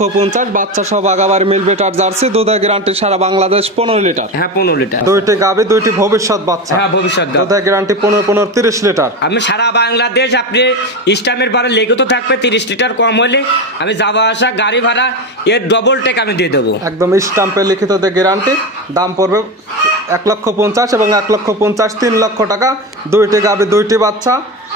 1,50,000 বাচ্চা সহ বাগাবাড়ি মিল better jersey, দুধের গ্যারান্টি সারা বাংলাদেশ 15 লিটার। হ্যাঁ 15 লিটার। দুইটি গাভী, দুইটি ভবিষ্যৎ বাচ্চা। হ্যাঁ ভবিষ্যৎ গাভী। দুধের গ্যারান্টি 15 30 লিটার। আমি সারা বাংলাদেশ আপনি স্টামের ভাড়া লেগে থাকবে 30 লিটার, কম হলে আমি যাওয়া আসা গাড়ি ভাড়া এর ডবল টেক আমি দিয়ে দেবো। একদম স্টাম্পে লিখিত গ্যারান্টি। দাম পড়বে 1,50,000 এবং 1,50,000 3 লক্ষ টাকা। দুইটি গাভী, দুইটি বাচ্চা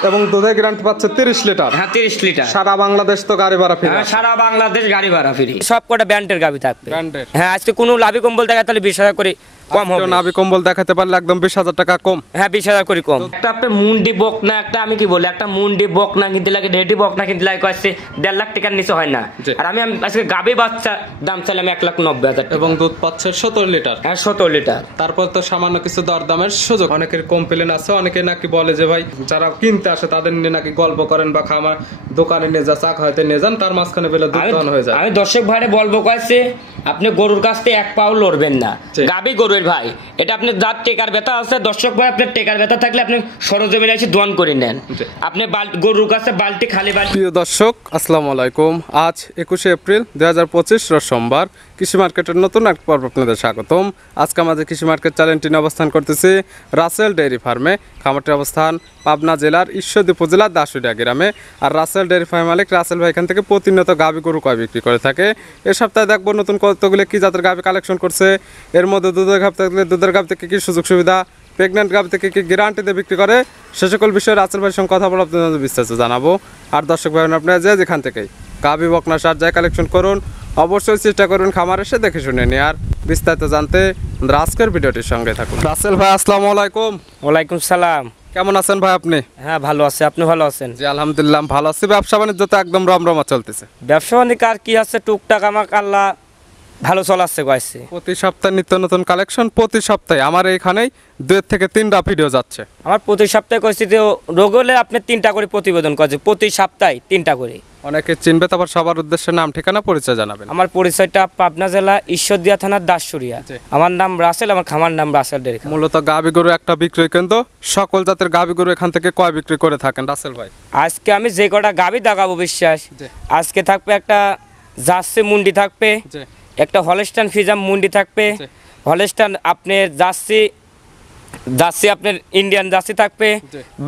এবং দুধের গ্যারান্টি পাচ্ছে 30 লিটার। হ্যাঁ 30 লিটার। সারা বাংলাদেশ তো গাড়ি ভাড়া ফ্রি। হ্যাঁ সারা বাংলাদেশ গাড়ি ভাড়া ফ্রি। সব কটা ব্র্যান্ডের গাভী থাকবে। ব্র্যান্ডের। হ্যাঁ আজকে কোনো লাভি কম্বল দেখা তাহলে 20,000 করে কম হবে। নাভি কম্বল দেখাতে পারলে একদম 20,000 টাকা কম। হ্যাঁ 20,000 করে কম। একটা আপনি মুন্ডি বকনা, একটা আমি কি বলি, একটা মুন্ডি বকনা কিনতে লাগে, রেডি বকনা কিনতে লাগে কয়েছে 1.5 লাখ টাকার নিচে হয় না। আর আমি আজকে গাভী বাচ্চা দাম চাইলে আমি 1,90,000 এবং দুধ পাচ্ছে 17 লিটার। হ্যাঁ 17 লিটার। তারপর তো সামান্য কিছু দরদামের সুযোগ। অনেকের কমপ্লেন আছে, অনেকে নাকি বলে যে ভাই যারা কিনতে আসে তাদের নিয়ে নাকি গল্প করেন বা খামার দোকানে নিয়ে যা চাক হয়তো নিয়ে যান, তার মাঝখানে বেলা দুধ দহন হয়ে যায়। আমি দর্শক ভাইরে বলবো কয়েছে আপনি গরুর কাছ থেকে 1 পাও লড়বেন না। গাভী গরুর ভাই, এটা আপনি যার টেকার ব্যথা আছে, দর্শক ভাই আপনার টেকার ব্যথা থাকলে আপনি সরজমিনে এসে দোয়ান করে নেন। আপনি গরুর কাছে বালতি খালি বালতি। প্রিয় দর্শক আসসালামু আলাইকুম। আজ 21 এপ্রিল 2025 রোজ সোমবার। কৃষি মার্কেটের নতুন এক পর্ব আপনাদের স্বাগতম। আজকে আমাদের কৃষি মার্কেট চ্যানেলটি নিয়ে অবস্থান করতেছি রাসেল ডেয়ারি ফার্মে। খামারটির অবস্থান পাবনা জেলার ঈশ্বরদী উপজেলার দাসুরিয়া গ্রামে। আর রাসেল ডেয়ারি ফার্ম মালিক রাসেল ভাই এখান থেকে প্রতিনিয়ত গাভী গরু কয় বিক্রি করে থাকে। এ সপ্তাহে দেখবো নতুন কতগুলো কি জাতের গাভী কালেকশন করছে। এর মধ্যে দুধের গাভী থাকলে দুধের গাভী থেকে কি সুযোগ সুবিধা, প্রেগনেন্ট গাভী থেকে কি গ্যারান্টিতে বিক্রি করে, সে সকল বিষয়ে রাসেল ভাইয়ের সঙ্গে কথা বলে আপনাদের বিস্তারিত জানাবো। আর দর্শক ভাই আপনারা যেখান থেকেই গাভী বকনা সার যায় কালেকশন করুন, অবশ্যই চেষ্টা করুন খামার এসে দেখে শুনে নিয়ে। আর বিস্তারিত জানতে আজকের ভিডিওটির সঙ্গে থাকুন। রাসেল ভাই আসসালামু আলাইকুম। ওয়ালাইকুম সালাম। কেমন আছেন ভাই আপনি? হ্যাঁ ভালো আছে, আপনি ভালো আছেন? জি আলহামদুলিল্লাহ ভালো আছি। ব্যবসা বাণিজ্য তো একদম রমরমা চলতেছে। ব্যবসা বাণিজ্য আর কি আছে, টুকটাক আমার আল্লাহ ভালো চলাচ্ছে কয়েছে। প্রতি সপ্তাহে নিত্য নতুন কালেকশন, প্রতি সপ্তাহে আমার এইখানেই 2 থেকে 3টা ভিডিও যাচ্ছে। আমার প্রতি সপ্তাহে কইছি যে রোগ হলে আপনি 3টা করে প্রতিবেদন করছে, প্রতি সপ্তাহে 3টা করে। অনেকে চিনবে, তারপর সবার উদ্দেশ্যে নাম ঠিকানা পরিচয় জানাবেন। আমার পরিচয়টা পাবনা জেলা ঈশ্বরদী থানার দাসুরিয়া। আমার নাম রাসেল, আমার খামার নাম রাসেল ডেয়ারি। মূলত গাভী গরু একটা বিক্রয় কেন্দ্র। সকল জাতের গাভী গরু এখান থেকে কয় বিক্রি করে থাকেন রাসেল ভাই? আজকে আমি যে কটা গাভী দেখাবো বিশ্বাস, আজকে থাকবে একটা জার্সি মুন্ডি থাকবে, একটা হলস্টাইন ফ্রিজিয়ান মুন্ডি থাকবে, হলস্টাইন আপনার জার্সি আপনার ইন্ডিয়ান জার্সি থাকবে,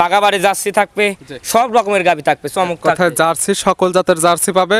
বাগাবাড়ি জার্সি থাকবে, সব রকমের গাভী থাকবে। চমৎকার জার্সি, সকল জাতের জার্সি পাবে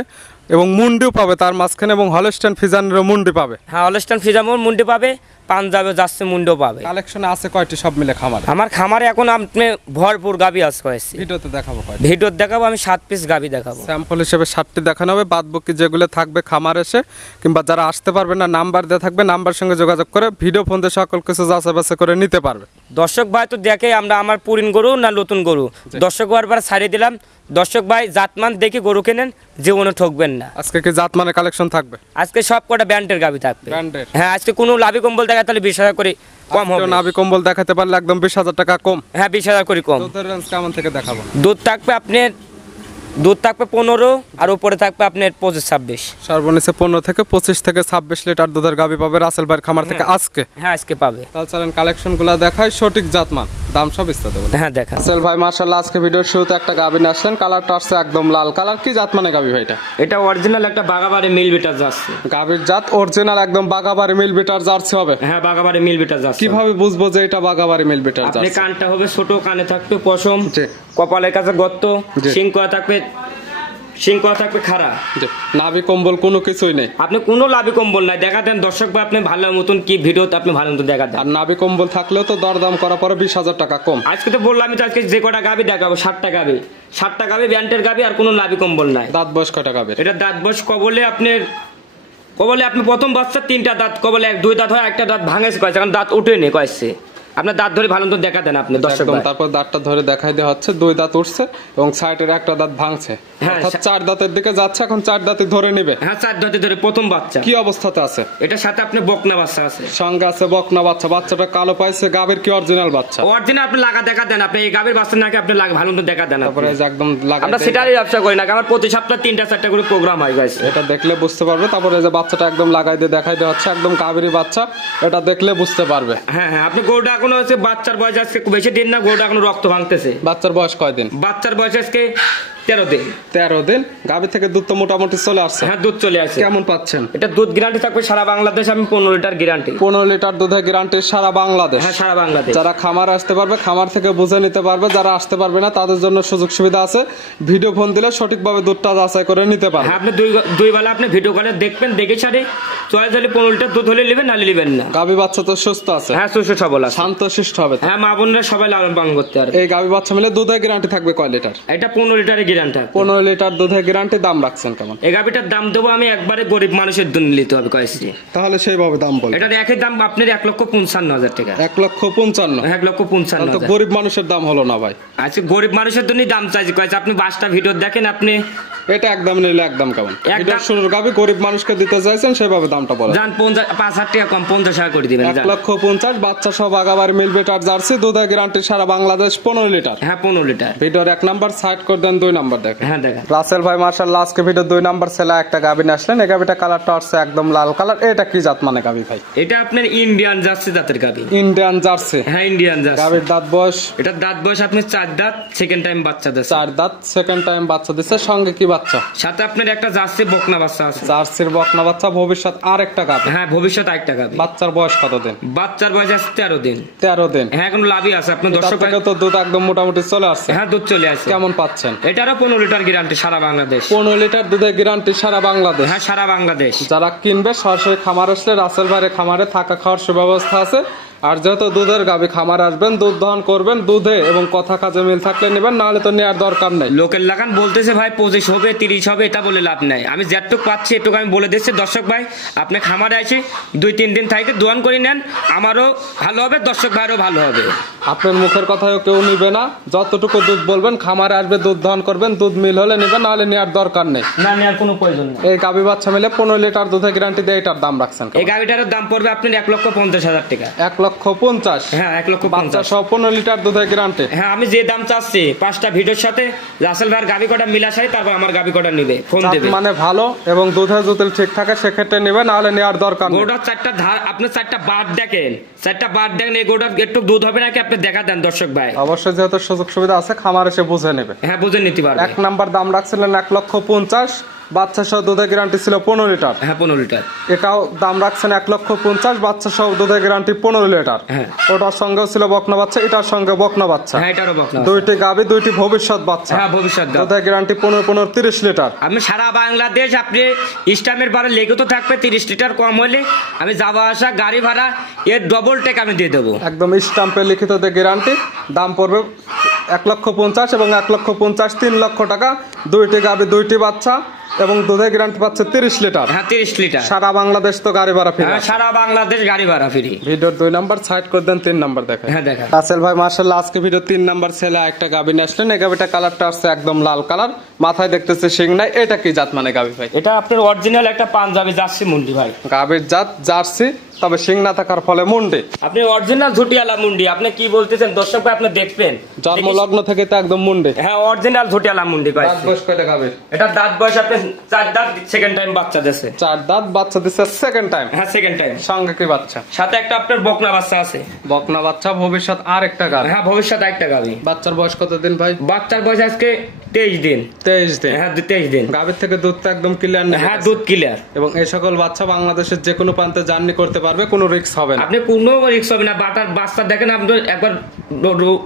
এবং মুন্ডিও পাবে তার মাঝখানে, এবং হলস্টাইন ফ্রিজিয়ানেরও মুন্ডি পাবে। হ্যাঁ হলস্টাইন ফ্রিজিয়ানের মুন্ডি পাবে, পাঞ্জাবে জার্সি মুন্ডিও পাবে। কালেকশনে আছে কয়টি সব মিলে খামারে? আমার খামারে এখন আপনি ভরপুর গাভী আছে কয়েছে। ভিডিওতে দেখাবো কয়টি? ভিডিও দেখাবো আমি 7 পিস গাভী দেখাবো। স্যাম্পল হিসেবে 7টি দেখানো হবে। বাদ বাকি যেগুলো থাকবে খামার এসে কিংবা যারা আসতে পারবে না নাম্বার দেওয়া থাকবে, নাম্বার সঙ্গে যোগাযোগ করে ভিডিও ফোন দিয়ে সকল কিছু যাচাই বাছাই করে নিতে পারবে। দর্শক ভাই তো দেখে আমরা আমার পুরিন গরু না নতুন গরু, দর্শক ভাইবার ছাড়িয়ে দিলাম। দর্শক ভাই জাতমান দেখে গরু কেনেন, জীবনে ঠকবেন না। আজকে কি জাতমানের কালেকশন থাকবে? আজকে সব কটা ব্র্যান্ডের গাভী থাকবে। ব্র্যান্ডের? হ্যাঁ আজকে কোনো লাভি কম্বল দেখা তাহলে 20,000 করে কম হবে। নাভি কম্বল দেখাতে পারলে একদম 20,000 টাকা কম। হ্যাঁ 20,000 করে কম। দুধের রেঞ্জ কেমন থেকে দেখাবো? দুধ থাকবে আপনার 15 আর উপরে থাকবে আপনার 25-26। সর্বনিম্ন 15 থেকে 25 থেকে 26 লিটার দুধের গাভী পাবে রাসেল ভাইয়ের খামার থেকে আজকে। হ্যাঁ আজকে পাবে। তাহলে চলেন কালেকশনগুলো দেখাই, সঠিক জাতমান দাম সব বিস্তারিত দেব। হ্যাঁ দেখা। রাসেল ভাই মাশাআল্লাহ আজকে ভিডিওর শুরুতে একটা গাভী নিয়ে আসছেন, কালারটা আসছে একদম লাল কালার। কি জাতমানের গাভী ভাই এটা? এটা অরিজিনাল একটা বাগাবাড়ি মিল বিটার জার্সি। গাভীর জাত অরিজিনাল একদম বাগাবাড়ি মিল বিটার জার্সি হবে? হ্যাঁ বাগাবাড়ি মিল বিটার জার্সি। কিভাবে বুঝবো যে এটা বাগাবাড়ি মিল বিটার জার্সি? আপনি কানটা হবে ছোট, কানে থাকবে পশম, কপালের কাছে গর্ত, শিং করা থাকবে খাড়া। নাভি কম্বল কোনো কিছুই নেই, আপনি কোনো লাভি কম্বল নাই। দেখা দেন দর্শক ভাই আপনি ভালো মতন কি ভিডিওতে আপনি ভালো মতন দেখা দেন। আর নাভি কম্বল থাকলেও তো দরদাম করার পরে 20,000 টাকা কম। আজকে তো বললাম আমি আজকে যে কটা গাভী দেখাবো 7টা গাভী, 7টা গাভী ব্যান্ডের গাভী, আর কোনো লাভি কম্বল নাই। দাঁত বয়স কয়টা গাভীর? এটা দাঁত বয়স কবলে আপনি প্রথম বাচ্চা 3টা দাঁত, কবলে 2 দাঁত হয়, একটা দাঁত ভাঙেছে কয়েছে, কারণ দাঁত উঠেনি কয়েছে। আপনার দাঁত ধরে ভালো মতো দেখা দেন আপনি দর্শক ভাই। তারপর দাঁতটা ধরে দেখাই দেওয়া হচ্ছে, 2 দাঁত উঠছে এবং সাইডের একটা দাঁত ভাঙছে, অর্থাৎ 4 দাঁতের দিকে যাচ্ছে। এখন 4 দাঁতে ধরে নেবে। হ্যাঁ 4 দাঁতে ধরে প্রথম বাচ্চা। কি অবস্থাতে আছে? এটার সাথে আপনি বকনা বাচ্চা আছে, সঙ্গে আছে বকনা বাচ্চা। বাচ্চাটা কালো পাইছে। গাভীর কি অরিজিনাল বাচ্চা? অরিজিনাল। আপনি লাগা দেখা দেন, আপনি এই গাভীর বাচ্চা নাকি আপনি ভালো মতো দেখা দেন। তারপরে একদম লাগা। আমরা সেটারই ব্যবসা করি না, আমার প্রতি সপ্তাহে 3টা-4টা করে প্রোগ্রাম হয় গাইস। এটা দেখলে বুঝতে পারবে। তারপরে এই যে বাচ্চাটা একদম লাগাই দিয়ে দেখাই দেওয়া হচ্ছে, একদম গাভীর বাচ্চা, এটা দেখলে বুঝতে পারবে। হ্যাঁ হ্যাঁ আপনি গরুটা এখনো হচ্ছে বাচ্চার বয়স আজকে বেশি দিন না, গরুটা এখনো রক্ত ভাঙতেছে। বাচ্চার বয়স কয়দিন? বাচ্চার বয়স আজকে 13 দিন। 13 দিন গাভী থেকে দুধ তো মোটামুটি চলে আসছে। হ্যাঁ, দুধ চলে আসছে। কেমন পাচ্ছেন? এটা দুধ গ্যারান্টি থাকবে সারা বাংলাদেশ, আমি 15 লিটার গ্যারান্টি। 15 লিটার দুধের গ্যারান্টি সারা বাংলাদেশ। হ্যাঁ, সারা বাংলাদেশ। যারা খামার আসতে পারবে খামার থেকে বুঝে নিতে পারবে, যারা আসতে পারবে না তাদের জন্য সুযোগ সুবিধা আছে, ভিডিও ফোন দিলে সঠিকভাবে দুধটা যাচাই করে নিতে পারবে। হ্যাঁ, আপনি দুই বেলা আপনি ভিডিও কলে দেখবেন, দেখে সারে চয়েস হলে 15 লিটার দুধ হলে নেবেন, নালে নেবেন না। গাভী বাচ্চা তো সুস্থ আছে? হ্যাঁ, সুস্থ সবল আছে, শান্ত শিষ্ট হবে। হ্যাঁ, মা বোনরা সবাই লালন পালন করতে পারবে। এই গাভী বাচ্চা মিলে দুধের গ্যারান্টি থাকবে কয় লিটার? এটা 15 লিটারের গ্যারান্টি। 15 লিটার দুধের গ্যারান্টি। দাম রাখছেন কেমন? এই গাভিটার দাম দেবো আমি একবারে গরিব মানুষের জন্য নিতে হবে কয়েছি। তাহলে সেইভাবে দাম বল। এটার একই দাম আপনার 1,55,000 টাকা। 1,55,000? 1,55,000। তো গরিব মানুষের দাম হলো না ভাই। আচ্ছা, গরিব মানুষের জন্য দাম চাইছি কয়েছে। আপনি 5টা ভিডিও দেখেন, আপনি এটা একদম নিলে একদম কেমন? একদম। ভিডিওর শুরুর গাভী গরিব মানুষকে দিতে চাইছেন, সেভাবে দামটা বলেন। যান 5,000 টাকা কম, 50 টাকা করে দিবেন। 1,50,000 বাচ্চা সব আগাবার মিলবে টার জার্সি, দুধের গ্যারান্টি সারা বাংলাদেশ 15 লিটার। হ্যাঁ, 15 লিটার। ভিডিওর 1 নাম্বার সাইড করে দেন, 2 নাম্বার দেখেন। হ্যাঁ, দেখেন। রাসেল ভাই মাশাআল্লাহ আজকে ভিডিও 2 নাম্বার ছেলে একটা গাভী নিয়ে আসলেন। এই গাভীটা কালারটা হচ্ছে একদম লাল কালার। এটা কি জাত মানে গাভী ভাই? এটা আপনার ইন্ডিয়ান জার্সি জাতের গাভী। Indian jersey? হ্যাঁ, ইন্ডিয়ান জার্সি। গাভীর দাঁত বয়স? এটা দাঁত বয়স আপনার 4 দাঁত, সেকেন্ড টাইম বাচ্চা দিচ্ছে। 4 দাঁত, সেকেন্ড টাইম বাচ্চা দিচ্ছে। সঙ্গে কি বাচ্চা? সাথে আপনার একটা জার্সি বকনা বাচ্চা আছে। জার্সির বকনা বাচ্চা, ভবিষ্যৎ আর একটা গাভী। হ্যাঁ, ভবিষ্যৎ আরেকটা গাভী। বাচ্চার বয়স কত দিন? বাচ্চার বয়স আছে 13 দিন। 13 দিন? হ্যাঁ, এখন লাভই আছে। আপনার তার দর্শক থেকে তো দুধ একদম মোটামুটি চলে আসছে। হ্যাঁ, দুধ চলে আসছে। কেমন পাচ্ছেন? এটারও 15 লিটার গ্যারান্টি সারা বাংলাদেশ। 15 লিটার দুধের গ্যারান্টি সারা বাংলাদেশ? হ্যাঁ, সারা বাংলাদেশ। যারা কিনবে সরাসরি খামার আসলে রাসেল ভাইয়ের খামারে থাকা খাওয়ার সুব্যবস্থা আছে। আর যেহেতু দুধের গাভী, খামার আসবেন, দুধ দহন করবেন, দুধে এবং কথা কাজে মিল থাকলে নেবেন, নাহলে তো নেওয়ার দরকার নেই। লোকের লাগান বলতেছে ভাই 25 হবে 30 হবে, এটা বলে লাভ নাই। আমি যেটুক পাচ্ছি এটুকু আমি বলে দিচ্ছি। দর্শক ভাই, আপনি খামারে এসে 2-3 দিন থেকে দোয়ান করে নেন, আমারও ভালো হবে, দর্শক ভাইয়েরও ভালো হবে। আপনার মুখের কথাও কেউ নিবে না। যতটুকু দুধ বলবেন, খামারে আসবে, দুধ দহন করবেন, দুধ মিল হলে নেবেন, নাহলে নেওয়ার দরকার নেই। না, নেওয়ার কোনো প্রয়োজন নেই। এই গাভী বাচ্চা মিলে 15 লিটার দুধের গ্যারান্টি দিয়ে এটার দাম রাখছেন? এই গাভিটার দাম পড়বে আপনার 1,50,000 টাকা। 1,50,000? হ্যাঁ, বাচ্চা 1,50,000। সহ 15 লিটার দুধের গ্যারান্টি? হ্যাঁ, আমি যে দাম চাচ্ছি 5টা ভিডিওর সাথে রাসেল ভাইয়ের গাভি কটা মিলা সাই, তারপর আমার গাভি কটা নিবে, ফোন দেবে। মানে ভালো এবং দুধের যদি ঠিক থাকে সেক্ষেত্রে নেবে, নাহলে নেওয়ার দরকার নেই। গোটার 4টা ধার, আপনি 4টা বাদ দেখেন, 4টা বাদ দেখেন, এই গোটার একটু দুধ হবে নাকি আপনি দেখা দেন দর্শক ভাই। অবশ্যই, যেহেতু সুযোগ সুবিধা আছে, খামার এসে বুঝে নেবে। হ্যাঁ, বুঝে নিতে পারবে। 1 নাম্বার দাম রাখছিলেন 1,50,000, বাচ্চা সহ দুধের গ্যারান্টি ছিল 15 লিটার। হ্যাঁ, 15 লিটার। এটাও দাম রাখছেন 1,50,000, বাচ্চা সহ দুধের গ্যারান্টি 15 লিটার। হ্যাঁ, ওটার সঙ্গে ছিল বকনা বাচ্চা, এটার সঙ্গে বকনা বাচ্চা। হ্যাঁ, এটারও বকনা। দুইটি গাভী, দুইটি ভবিষ্যৎ বাচ্চা। হ্যাঁ, ভবিষ্যৎ গাভী। দুধের গ্যারান্টি 15 30 লিটার। আমি সারা বাংলাদেশ, আপনি স্টামের ভাড়া লেগে তো থাকবে 30 লিটার কম হলে আমি যাওয়া আসা গাড়ি ভাড়া এর ডবল টাকা আমি দিয়ে দেবো। একদম স্টাম্পে লিখিত গ্যারান্টি। দাম পড়বে 1,50,000 এবং 1,50,000 3 লক্ষ টাকা। দুইটি গাভী, দুইটি বাচ্চা এবং দুধের গ্যারান্টি পাচ্ছে 30 লিটার। হ্যাঁ, 30 লিটার। সারা বাংলাদেশ তো গাড়ি ভাড়া ফ্রি। হ্যাঁ, সারা বাংলাদেশ গাড়ি ভাড়া ফ্রি। ভিডিওর 2 নাম্বার সাইড করে দেন, 3 নাম্বার দেখেন। হ্যাঁ, দেখেন। রাসেল ভাই মাশাআল্লাহ আজকে ভিডিও 3 নাম্বার ছেলে একটা গাভী নিয়ে আসলেন। এই গাভীটা কালারটা আসছে একদম লাল কালার, মাথায় দেখতেছে শিং নাই। এটা কি জাত মানে গাভী ভাই? এটা আপনার অরিজিনাল একটা পাঞ্জাবি জার্সি মুন্ডি ভাই। গাভীর জাত জার্সি, তবে শিং না থাকার ফলে মুন্ডি। আপনি অরিজিনাল ঝুটিয়ালা মুন্ডি, আপনি কি বলতেছেন দর্শক ভাই, আপনি দেখবেন জন্ম লগ্ন থেকে তো একদম মুন্ডি। হ্যাঁ, অরিজিনাল ঝুটিয়ালা মুন্ডি ভাই। দাঁত বয়স কয়টা গাভীর? এটা দাঁত বয়স আপনি 4 দাঁত, সেকেন্ড টাইম বাচ্চা দিয়েছে। 4 দাঁত, বাচ্চা দিচ্ছে সেকেন্ড টাইম। হ্যাঁ, সেকেন্ড টাইম। সঙ্গে কি বাচ্চা? সাথে একটা আপনার বকনা বাচ্চা আছে। বকনা বাচ্চা, ভবিষ্যৎ আর একটা গাভী। হ্যাঁ, ভবিষ্যৎ একটা গাভী। বাচ্চার বয়স কত দিন ভাই? বাচ্চার বয়স আজকে 23 দিন। 23 দিন? হ্যাঁ, 23 দিন। গাভীর থেকে দুধটা একদম ক্লিয়ার না? হ্যাঁ, দুধ ক্লিয়ার। এবং এই সকল বাচ্চা বাংলাদেশের যে কোনো প্রান্তে জার্নি করতে পারবে, কোনো রিস্ক হবে না। আপনি কোনো রিস্ক হবে না। বাচ্চা দেখেন, আপনি একবার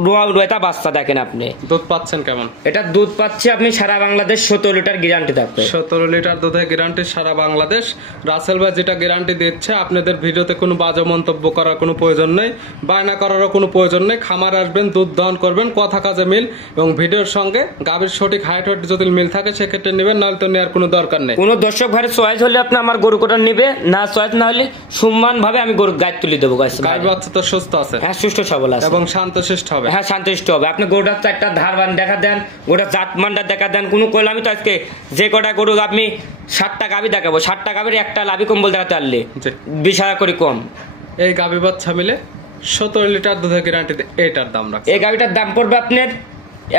রোয়া বাচ্চা দেখেন আপনি। দুধ পাচ্ছেন কেমন? এটা দুধ পাচ্ছে আপনি সারা বাংলাদেশ 17 লিটার গ্যারান্টি থাকবে। 17 লিটার দুধের গ্যারান্টি সারা বাংলাদেশ। রাসেল ভাই যেটা গ্যারান্টি দিচ্ছে, আপনাদের ভিডিওতে কোনো বাজে মন্তব্য করার কোনো প্রয়োজন নেই, বায়না করারও কোনো প্রয়োজন নেই। খামার আসবেন, দুধ দহন করবেন, কথা কাজে মিল এবং ভিডিওর সঙ্গে গাভীর সঠিক হাইট ওয়েট যদি মিল থাকে সেক্ষেত্রে নেবেন, নাহলে তো নেওয়ার কোনো দরকার নেই। কোনো দর্শক ভাইয়ের চয়েস হলে আপনি আমার গরু কোটা নিবে, না চয়েস না হলে সম্মান ভাবে আমি গরু গায়ে তুলে দেবো। গাভী বাচ্চা তো সুস্থ আছে? হ্যাঁ, সুস্থ সবল আছে এবং শান্তশিষ্ট হবে। হ্যাঁ, শান্তশিষ্ট হবে। আপনি গরুটার 4টা ধারবান দেখা দেন, গোটা জাতমানটা দেখা দেন। কোনো কইলে আমি তো আজকে যে কটা গরু আপনি 7টা গাভী দেখাবো, 7টা গাভীর একটা লাভি কম্বল দেখাতে পারলে 20 টাকা করে কম। এই গাভী বাচ্চা মিলে 17 লিটার দুধের গ্যারান্টি, এটার দাম রাখছে। এই গাভীটার দাম পড়বে আপনার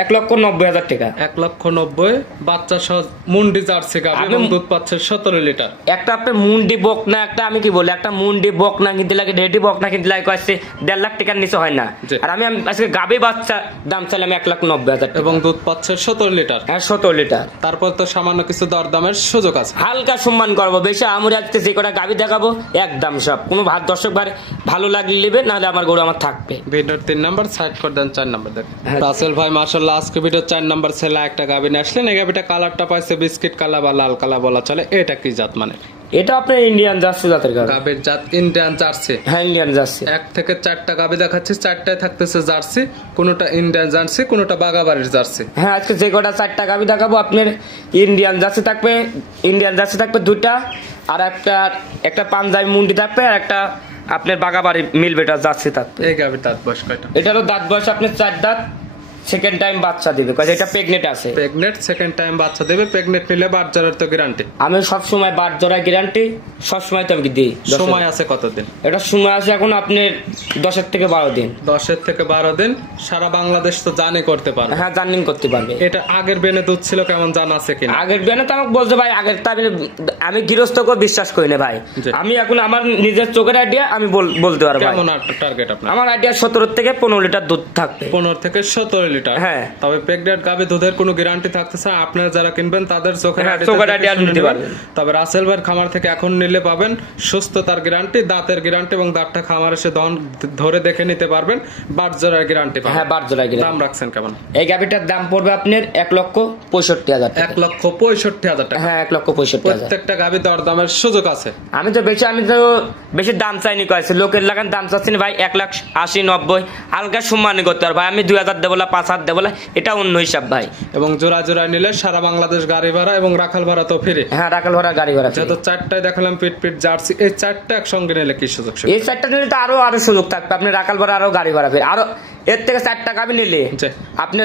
1,90,000 টাকা। 1,90,000 বাচ্চা সহ মুন্ডি জার্সি গাভী এবং দুধ পাচ্ছে 17 লিটার। একটা আপনার মুন্ডি বকনা, একটা আমি কি বলি, একটা মুন্ডি বকনা কিনতে লাগে, রেডি বকনা কিনতে লাগে কয়েছে 1.5 লাখ টাকার নিচে হয় না। আর আমি আজকে গাভী বাচ্চা দাম চাইলাম 1,90,000 টাকা এবং দুধ পাচ্ছে 17 লিটার। হ্যাঁ 17 লিটার। তারপর তো সামান্য কিছু দরদামের সুযোগ আছে, হালকা সম্মান করবো বেশি। আমরা আজকে যে কটা গাভী দেখাবো একদম সব, কোনো দর্শক ভাই ভালো লাগলে নেবে, নাহলে আমার গরু আমার থাকবে। ভিডিওর 3 নাম্বার সাইড করে দেন, 4 নাম্বার দেখেন। রাসেল ভাই মাশাআল্লাহ আজকে ভিডিও 4 নাম্বার ছেলে একটা গাভী নিয়ে আসলেন। এই গাভীটা কালারটা পাইছে বিস্কিট কালার বা লাল কালার বলা চলে। এটা কি জাত মানে? এটা আপনার ইন্ডিয়ান জার্সি জাতের গাভী। গাভীর জাত ইন্ডিয়ান জার্সি। হ্যাঁ ইন্ডিয়ান জার্সি। 1 থেকে 4টা গাভী দেখাচ্ছি, 4টায় থাকতেছে জার্সি, কোনটা ইন্ডিয়ান জার্সি, কোনটা বাগাবাড়ির জার্সি। হ্যাঁ আজকে যে কটা 4টা গাভী দেখাবো আপনার ইন্ডিয়ান জার্সি থাকবে, ইন্ডিয়ান জার্সি থাকবে 2টা, আর একটা পাঞ্জাবি মুন্ডি থাকবে, আর একটা আপনার বাগাবাড়ি মিলবেটার জার্সি থাকবে। এই গাভীর দাঁত বয়স কয়টা? এটারও দাঁত বয়স আপনার 4 দাঁত, সেকেন্ড টাইম বাচ্চা দিবে, কারণ এটা প্রেগনেন্ট আছে। প্রেগনেন্ট সেকেন্ড টাইম বাচ্চা দেবে। প্রেগনেন্ট নিলে বাচ্চার তো গ্যারান্টি। আমি সব সময় বাট জোড়া গ্যারান্টি সব সময় তো আমি দিই। সময় আছে কতদিন? এটা সময় আছে এখন আপনার 10 থেকে 12 দিন। 10 থেকে 12 দিন। সারা বাংলাদেশ তো জানি করতে পারবে। হ্যাঁ জার্নিং করতে পারবে। এটা আগের বেনে দুধ ছিল কেমন জানা আছে কিনা? আগের বেনে তো আমাকে বলছে ভাই, আগের তাহলে আমি গৃহস্থকে বিশ্বাস করি না ভাই। আমি এখন আমার নিজের চোখের আইডিয়া আমি বলতে পারবো। কেমন টার্গেট আপনার? আমার আইডিয়া 17 থেকে 15 লিটার দুধ থাকবে। 15 থেকে 17 লিটার। হ্যাঁ। তবে প্রেগনেন্ট গাভী দুধের কোনো গ্যারান্টি থাকতেছে, আপনারা যারা কিনবেন তাদের চোখের আইডিয়া নিতে পারবেন। তবে রাসেল ভাইয়ের খামার থেকে এখন নিলে পাবেন সুস্থতার গ্যারান্টি, দাঁতের গ্যারান্টি এবং দাঁতটা খামার এসে ধরে দেখে নিতে পারবেন। বাট জোড়ার গ্যারান্টি পাবেন। হ্যাঁ বাট জোড়ার গ্যারান্টি। দাম রাখছেন কেমন? এই গাভীটার দাম পড়বে আপনার 1,65,000 টাকা। 1,65,000 টাকা। হ্যাঁ 1,65,000। প্রত্যেকটা গাভী দরদামের সুযোগ আছে। আমি তো বেশি দাম চাইনি কয়েছে, লোকের লাগান দাম চাচ্ছি না ভাই 1,80,000 90 হালকা সম্মানই করতে পারবে। আমি 2,000 দেবো না 5,000 দেবো না, এটা অন্য হিসাব ভাই। এবং জোড়া জোড়া নিলে সারা বাংলাদেশ গাড়ি ভাড়া এবং রাখাল ভাড়া তো ফ্রি। হ্যাঁ রাখাল ভাড়া গাড়ি ভাড়া। যেহেতু 4টায় দেখালাম পিট জার্সি, এই 4টা একসঙ্গে নিলে কি সুযোগ? এই 4টা নিলে তো আরো সুযোগ থাকবে। আপনি রাখাল ভাড়া আরো গাড়ি ভাড়া ফের আরো এর থেকে 4টা গাভী নিলে আপনি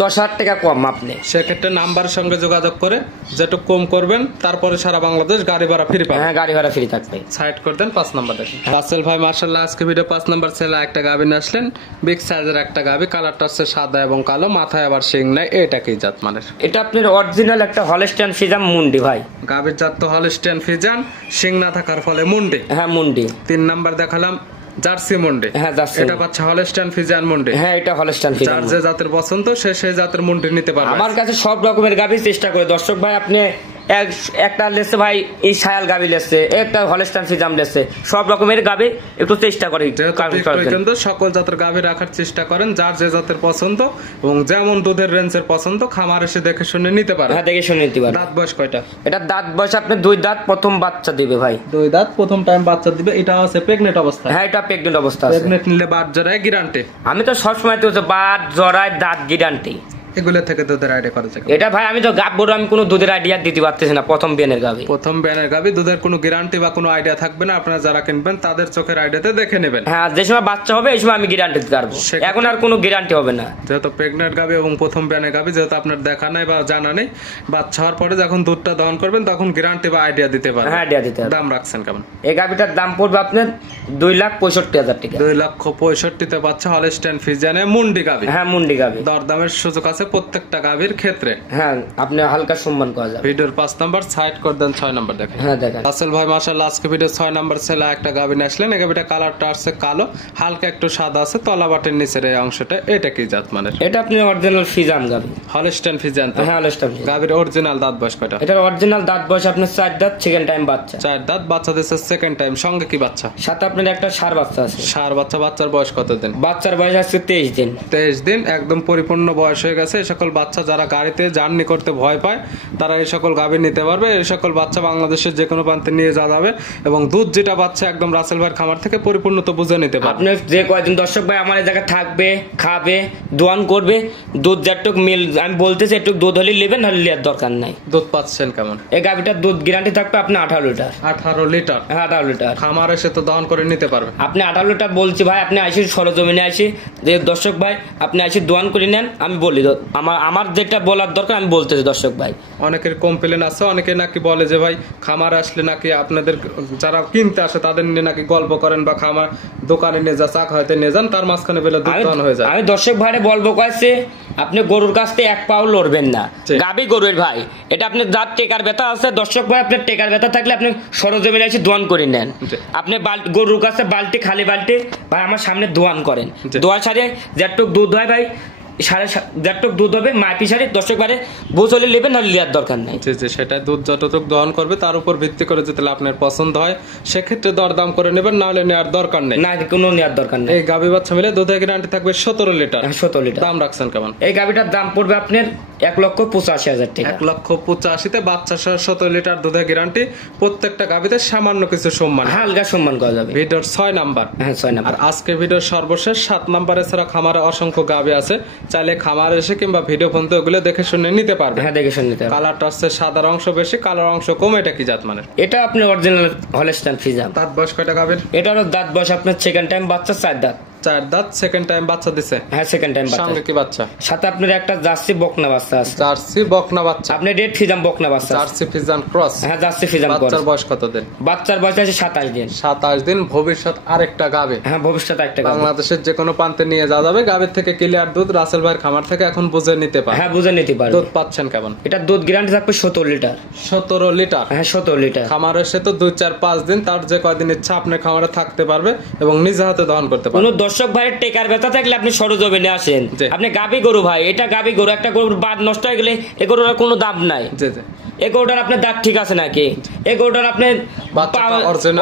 10,000 টাকা কম। আপনি সেক্ষেত্রে নাম্বারের সঙ্গে যোগাযোগ করে যেটু কম করবেন, তারপরে সারা বাংলাদেশ গাড়ি ভাড়া ফ্রি পাবেন। হ্যাঁ গাড়ি ভাড়া ফ্রি থাকবে। সাইড করে দেন, 5 নাম্বার দেখেন। রাসেল ভাই মাশাআল্লাহ আজকে ভিডিও 5 নাম্বার ছেলে একটা গাভী নিয়ে আসলেন। বিগ সাইজের একটা গাভী, কালারটা হচ্ছে সাদা এবং কালো, মাথায় আবার শিং নাই। এটা কি জাত মানের? এটা আপনার অরিজিনাল একটা হলস্টাইন ফ্রিজিয়ান মুন্ডি ভাই। গাভীর জাত তো হলস্টাইন ফ্রিজিয়ান, শিং না থাকার ফলে মুন্ডি। হ্যাঁ মুন্ডি। 3 নাম্বার দেখালাম জার্সি মুন্ডি। হ্যাঁ জার্সি। এটা পাচ্ছে হলস্টাইন ফ্রিজিয়ান মুন্ডি। হ্যাঁ এটা হলস্টাইন ফ্রিজিয়ান। যার যে জাতের পছন্দ সে সেই জাতের মুন্ডি নিতে পারবে। আমার কাছে সব রকমের গাভী চেষ্টা করে দর্শক ভাই। আপনি একটা লেসে ভাই এই শায়াল গাভী লেসে, একটা হলস্টাইন ফ্রিজিয়ান লেসে, সব রকমের গাভী একটু চেষ্টা করে। কিন্তু সকল জাতের গাভী রাখার চেষ্টা করেন, যার যে জাতের পছন্দ এবং যেমন দুধের রেঞ্জের পছন্দ খামার এসে দেখে শুনে নিতে পারে। হ্যাঁ দেখে শুনে নিতে পারে। দাঁত বয়স কয়টা? এটা দাঁত বয়স আপনি 2 দাঁত, প্রথম বাচ্চা দিবে ভাই। 2 দাঁত প্রথম টাইম বাচ্চা দিবে। এটা আছে প্রেগনেন্ট অবস্থা? হ্যাঁ এটা প্রেগনেন্ট অবস্থা আছে। প্রেগনেন্ট নিলে বাট জরায় গ্যারান্টি। আমি তো সব সময় তো বাট জরায় দাঁত গ্যারান্টি। এগুলো থেকে দুধের আইডিয়া করা যায়? এটা ভাই আমি তো গাব বড়, আমি কোনো দুধের আইডিয়া দিতে পারতেছি না। প্রথম বিয়ানের গাভী, প্রথম বিয়ানের গাভী, দুধের কোনো গ্যারান্টি বা কোনো আইডিয়া থাকবে না। আপনারা যারা কিনবেন তাদের চোখের আইডিয়াতে দেখে নেবেন। হ্যাঁ যে সময় বাচ্চা হবে এই সময় আমি গ্যারান্টি দিতে পারবো, এখন আর কোনো গ্যারান্টি হবে না। যেহেতু প্রেগনেন্ট গাভী এবং প্রথম বিয়ানের গাভী, যেহেতু আপনার দেখা নাই বা জানা নেই, বাচ্চা হওয়ার পরে যখন দুধটা দহন করবেন তখন গ্যারান্টি বা আইডিয়া দিতে পারবেন। হ্যাঁ আইডিয়া দিতে পারবেন। দাম রাখছেন কেমন? এই গাভীটার দাম পড়বে আপনার 2,65,000 টাকা। 2,65,000 পাচ্ছে হলস্টাইন ফ্রিজিয়ানে মুন্ডি গাভী। হ্যাঁ মুন্ডি গাভী। দরদামের সুযোগ আছে প্রত্যেকটা গাভীর ক্ষেত্রে। হ্যাঁ আপনি হালকা সম্মান করা যাবে। ভিডিওর 5 নাম্বার সাইড করে দেন, 6 নাম্বার দেখেন। হ্যাঁ দেখেন। রাসেল ভাই মাশাআল্লাহ আজকে ভিডিও 6 নাম্বার ছেলে একটা গাভী নিয়ে আসলেন। এই গাভীটা কালারটা আছে কালো, হালকা একটু সাদা আছে, তলা বাটের নিচের এই অংশটা। এটা কি জাত মানের? এটা আপনি অরিজিনাল ফ্রিজিয়ান গাভী। Holstein Friesian? হ্যাঁ হলস্টাইন। গাভীর অরিজিনাল দাঁত বয়স কয়টা? এটা অরিজিনাল দাঁত বয়স আপনার 4 দাঁত, সেকেন্ড টাইম বাচ্চা। 4 দাঁত, বাচ্চা দিচ্ছে সেকেন্ড টাইম। সঙ্গে কি বাচ্চা? সাথে আপনার একটা ষাঁড় বাচ্চা আছে। ষাঁড় বাচ্চা। বাচ্চার বয়স কত দিন? বাচ্চার বয়স আছে 23 দিন। 23 দিন, একদম পরিপূর্ণ বয়স হয়ে গেছে। এই সকল বাচ্চা যারা গাড়িতে জার্নি করতে ভয় পায় তারা এই সকল গাভী নিতে পারবে। এই সকল বাচ্চা বাংলাদেশের যে কোনো প্রান্তে নিয়ে যাওয়া যাবে এবং দুধ যেটা বাচ্চা একদম রাসেল ভাইয়ের খামার থেকে পরিপূর্ণ তো বুঝে নিতে পারবে। আপনি যে কয়দিন দর্শক ভাই আমার এই জায়গায় থাকবে, খাবে, দোয়ান করবে, দুধ যেটুক মিল আমি বলতেছি একটু দুধ হলে নেবেন, হলে নেওয়ার দরকার নাই। দুধ পাচ্ছেন কেমন? এই গাভীটার দুধ গ্যারান্টি থাকবে আপনি 18 লিটার। 18 লিটার? হ্যাঁ 18 লিটার। খামার এসে তো দহন করে নিতে পারবে। আপনি 18 লিটার বলছি ভাই, আপনি আসি সরজমিনে আসি যে দর্শক ভাই আপনি আসি দোয়ান করে নেন, আমি বলি আমার যেটা বলার দরকার আমি বলতেছি দর্শক ভাই। অনেকের কমপ্লেন আছে, অনেকে নাকি বলে যে ভাই খামার আসলে নাকি আপনাদের যারা কিনতে আসে তাদের নিয়ে নাকি গল্প করেন বা খামার দোকানে নিয়ে যা চা খাইতে নিয়ে যান, তার মাঝখানে বেলা দুধ দহন হয়ে যায়। আমি দর্শক ভাইরে বলবো কয়েছে আপনি গরুর কাছ থেকে এক পাও লড়বেন না, গাবি গরুর ভাই এটা আপনি যার টেকার ব্যথা আছে দর্শক ভাই, আপনার টেকার ব্যথা থাকলে আপনি সরজমিনে এসে দোয়ান করে নেন। আপনি গরুর কাছে বালতি খালি বালতি ভাই আমার সামনে দোয়ান করেন, দোয়া সারে যেটুক দুধ হয় ভাই যেটুক দুধ হবে মাপি সারি দর্শক বারে বোঝলে নেবেন, নাহলে লিয়ার দরকার নেই। সেটা দুধ যতটুকু দহন করবে তার উপর ভিত্তি করে যদি আপনার পছন্দ হয় সেক্ষেত্রে দরদাম করে নেবেন, নাহলে নেওয়ার দরকার নেই। না কোনো নেওয়ার দরকার নেই। এই গাভী বাচ্চা মিলে দুধের গ্যারান্টি থাকবে 17 লিটার। 17 লিটার। দাম রাখছেন কেমন? এই গাভীটার দাম পড়বে আপনার 1,85,000 টাকা। 1,85,000-তে বাচ্চা সহ 17 লিটার দুধের গ্যারান্টি। প্রত্যেকটা গাভীতে সামান্য কিছু সম্মান, হালকা সম্মান করা যাবে। ভিডিওর 6 নাম্বার। হ্যাঁ 6 নাম্বার। আর আজকে ভিডিওর সর্বশেষ 7 নাম্বারে ছাড়া খামারে অসংখ্য গাভী আছে, চাইলে খামারে এসে কিংবা ভিডিও ফোনতে ওগুলো দেখে শুনে নিতে পারবে। হ্যাঁ দেখে শুনে নিতে পারবে। কালারটা হচ্ছে সাদার অংশ বেশি, কালার অংশ কম। এটা কি জাত মানের? এটা আপনি অরিজিনাল হলস্টাইন ফ্রিজিয়ান। দাঁত বয়স কয়টা গাভীর? এটারও দাঁত বয়স আপনার সেকেন্ড টাইম বাচ্চা 4 দাঁত। 4 দাঁত, সেকেন্ড টাইম বাচ্চা দিছে। হ্যাঁ সেকেন্ড টাইম বাচ্চা। সঙ্গে কি বাচ্চা? সাথে আপনার একটা জার্সি বকনা বাচ্চা আছে। জার্সি বকনা বাচ্চা। আপনি রেড ফ্রিজিয়ান বকনা বাচ্চা। Jersey Friesian cross. হ্যাঁ জার্সি ফ্রিজিয়ান ক্রস। বাচ্চার বয়স কত দিন? বাচ্চার বয়স আছে 27 দিন। 27 দিন। ভবিষ্যৎ আরেকটা গাভী। হ্যাঁ ভবিষ্যতে একটা গাভী। বাংলাদেশের যে কোনো প্রান্তে নিয়ে যাওয়া যাবে। গাভীর থেকে ক্লিয়ার দুধ রাসেল ভাইয়ের খামার থেকে এখন বুঝে নিতে পারে। হ্যাঁ বুঝে নিতে পারবে। দুধ পাচ্ছেন কেমন? এটা দুধ গ্যারান্টি থাকবে 17 লিটার। 17 লিটার। হ্যাঁ 17 লিটার। খামার এসে তো 2, 4, 5 দিন তার যে কয়দিন ইচ্ছা আপনার খামারে থাকতে পারবে এবং নিজে হাতে দহন করতে পারবে। কোনো দর্শক ভাইয়ের টেকার ব্যথা থাকলে আপনি সরজমিনে আসেন। আপনি গাবি গরু ভাই, এটা গাবি গরু, একটা গরুর বাদ নষ্ট হয়ে গেলে এ গরুর কোনো দাম নাই। জি জি। এ গরুটার আপনার দাঁত ঠিক আছে নাকি, এ গরুটার আপনার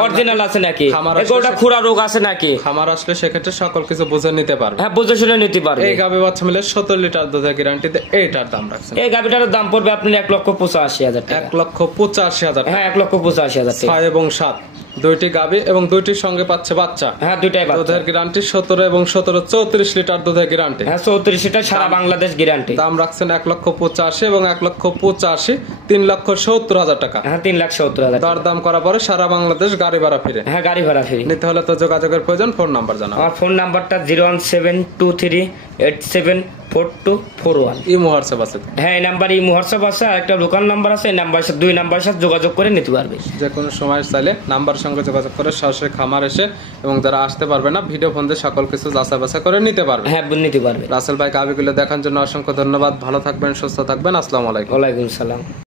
অরিজিনাল আছে নাকি, এ গরুটা খুরা রোগ আছে নাকি। খামার আসলে সেক্ষেত্রে সকল কিছু বুঝে নিতে পারবে। হ্যাঁ বুঝে শুনে নিতে পারবে। এই গাভী বাচ্চা মিলে 17 লিটার দুধের গ্যারান্টিতে এইটার দাম রাখছেন। এই গাভীটার দাম পড়বে আপনি 1,85,000 টাকা। 1,85,000। হ্যাঁ 1,85,000 টাকা। 6 এবং 7 দুইটি গাভী এবং দুইটির সঙ্গে পাচ্ছে বাচ্চা। হ্যাঁ দুইটাই বাচ্চা। দুধের গ্যারান্টি 17 এবং 17 34 লিটার দুধের গ্যারান্টি। হ্যাঁ 34 লিটার সারা বাংলাদেশ গ্যারান্টি। দাম রাখছেন 1,85,000 এবং 1,85,000 3,70,000 টাকা। হ্যাঁ 3,70,000। দর দাম করা পরে সারা বাংলাদেশ গাড়ি ভাড়া ফিরে। হ্যাঁ গাড়ি ভাড়া ফ্রি। নিতে হলে তো যোগাযোগের প্রয়োজন। ফোন নাম্বার জানাও। আমার ফোন নাম্বারটা 01723874241। ইমো হোয়াটসঅ্যাপ আছে? হ্যাঁ এই নাম্বার ইমো হোয়াটসঅ্যাপ আছে, আর একটা লোকাল নাম্বার আছে। এই নাম্বার 2 নাম্বারের সাথে যোগাযোগ করে নিতে পারবে। যে কোনো সময় চাইলে নাম্বার সঙ্গে যোগাযোগ করে সরাসরি খামার এসে এবং যারা আসতে পারবে না ভিডিও ফোন দিয়ে সকল কিছু যাচাই বাছাই করে নিতে পারবে। হ্যাঁ নিতে পারবে। রাসেল ভাই গাভীগুলো দেখার জন্য অসংখ্য ধন্যবাদ। ভালো থাকবেন, সুস্থ থাকবেন। আসসালামু আলাইকুম। ওয়ালাইকুম সালাম।